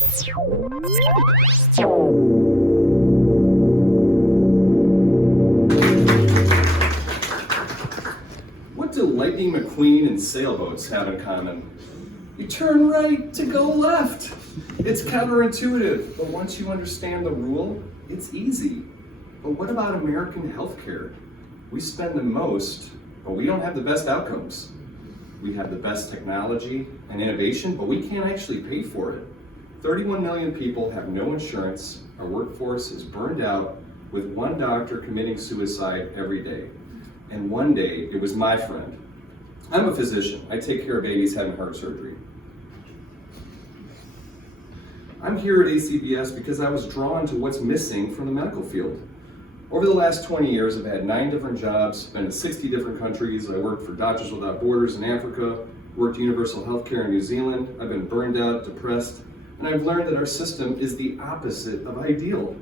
What do Lightning McQueen and sailboats have in common? You turn right to go left. It's counterintuitive, but once you understand the rule, it's easy. But what about American healthcare? We spend the most, but we don't have the best outcomes. We have the best technology and innovation, but we can't actually pay for it. 31 million people have no insurance. Our workforce is burned out, with one doctor committing suicide every day. And one day, it was my friend. I'm a physician. I take care of babies having heart surgery. I'm here at ACBS because I was drawn to what's missing from the medical field. Over the last 20 years, I've had 9 different jobs, been to 60 different countries. I worked for Doctors Without Borders in Africa, worked universal healthcare in New Zealand. I've been burned out, depressed, and I've learned that our system is the opposite of ideal.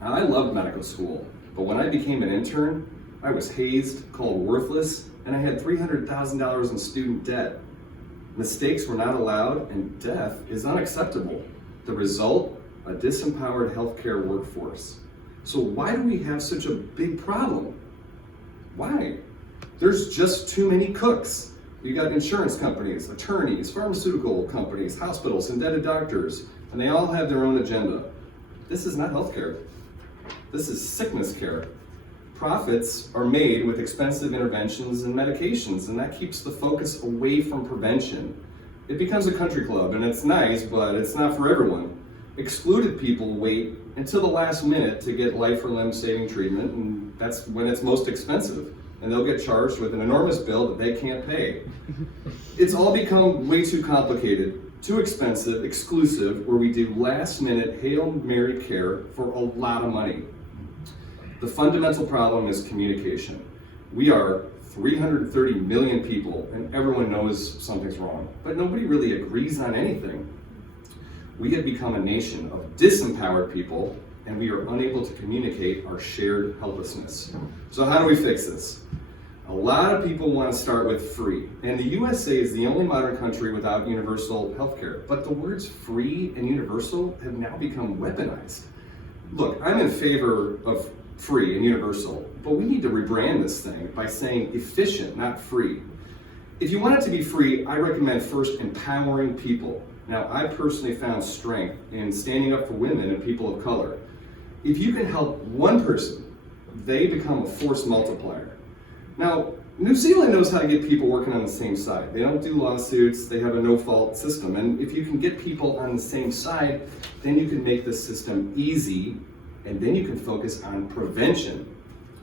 Now, I loved medical school, but when I became an intern, I was hazed, called worthless, and I had $300,000 in student debt. Mistakes were not allowed, and death is unacceptable. The result, a disempowered healthcare workforce. So why do we have such a big problem? Why? There's just too many cooks. You got insurance companies, attorneys, pharmaceutical companies, hospitals, indebted doctors, and they all have their own agenda. This is not healthcare. This is sickness care. Profits are made with expensive interventions and medications, and that keeps the focus away from prevention. It becomes a country club, and it's nice, but it's not for everyone. Excluded people wait until the last minute to get life or limb saving treatment, and that's when it's most expensive. And they'll get charged with an enormous bill that they can't pay. It's all become way too complicated, too expensive, exclusive, where we do last minute Hail Mary care for a lot of money. The fundamental problem is communication. We are 330 million people, and everyone knows something's wrong, but nobody really agrees on anything. We have become a nation of disempowered people, and we are unable to communicate our shared helplessness. So how do we fix this? A lot of people want to start with free, and the USA is the only modern country without universal healthcare, but the words free and universal have now become weaponized. Look, I'm in favor of free and universal, but we need to rebrand this thing by saying efficient, not free. If you want it to be free, I recommend first empowering people. Now, I personally found strength in standing up for women and people of color. If you can help one person, they become a force multiplier. Now, New Zealand knows how to get people working on the same side. They don't do lawsuits, they have a no-fault system. And if you can get people on the same side, then you can make the system easy, and then you can focus on prevention.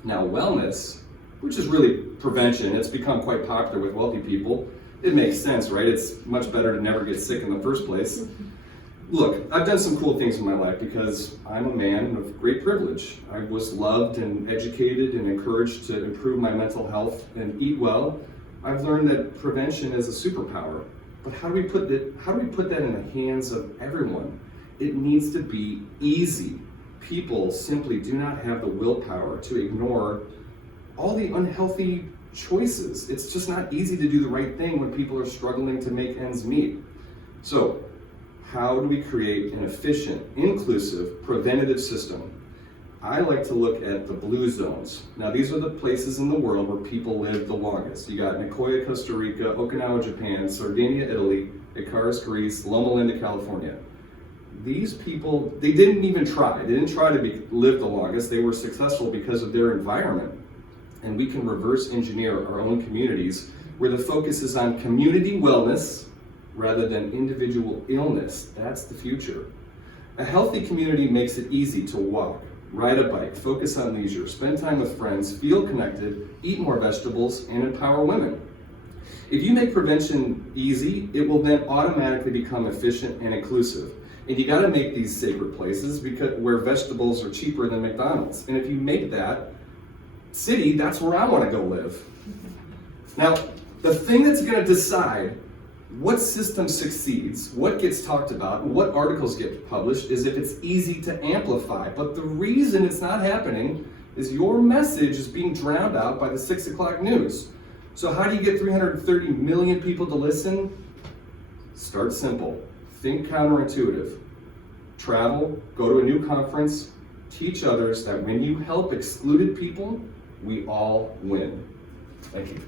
Now, wellness, which is really prevention, it's become quite popular with wealthy people. It makes sense, right? It's much better to never get sick in the first place. Look, I've done some cool things in my life because I'm a man of great privilege. I was loved and educated and encouraged to improve my mental health and eat well. I've learned that prevention is a superpower. But how do we put that in the hands of everyone? It needs to be easy. People simply do not have the willpower to ignore all the unhealthy choices. It's just not easy to do the right thing when people are struggling to make ends meet. So, how do we create an efficient, inclusive, preventative system? I like to look at the blue zones. Now, these are the places in the world where people live the longest. You got Nicoya, Costa Rica, Okinawa, Japan, Sardinia, Italy, Icarus, Greece, Loma Linda, California. These people, they didn't even try. They didn't try to live the longest. They were successful because of their environment. And we can reverse engineer our own communities where the focus is on community wellness rather than individual illness. That's the future. A healthy community makes it easy to walk, ride a bike, focus on leisure, spend time with friends, feel connected, eat more vegetables, and empower women. If you make prevention easy, it will then automatically become efficient and inclusive. And you gotta make these sacred places where vegetables are cheaper than McDonald's. And if you make that city, that's where I wanna go live. Now, the thing that's gonna decide what system succeeds, what gets talked about, and what articles get published is if it's easy to amplify. But the reason it's not happening is your message is being drowned out by the 6 o'clock news. So how do you get 330 million people to listen? Start simple. think counterintuitive. Travel, go to a new conference, teach others that when you help excluded people, we all win. Thank you.